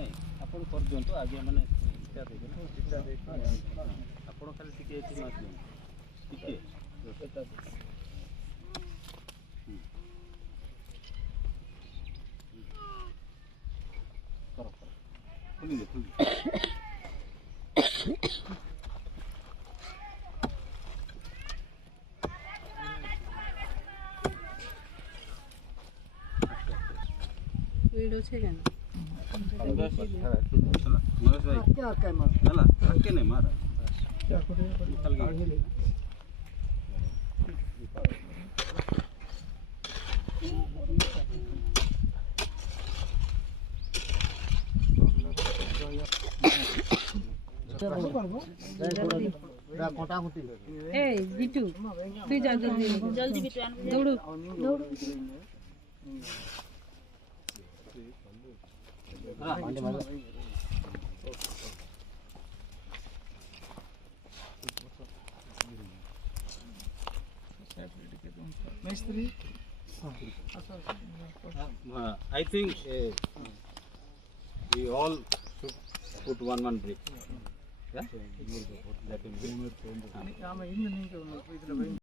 ନାଇଁ ଆପଣ କରିଦିଅନ୍ତୁ ଆଜ୍ଞା ମାନେ ଇଟା ଦେବେ ନା ଆପଣ ଖାଲି ଟିକେ ଏଠି ମାଛ ଦିଅନ୍ତୁ ଟିକେ କର ଖୋଲିଦେ వీడు వచ్చే కానీ ହେଲା ଆକେ ନାଇଁ ମାର এই বিটু তুই যা জলদি জলদি বিটু দৌড়ু দৌড়ু I think we all should put one brick. Yeah? That will be.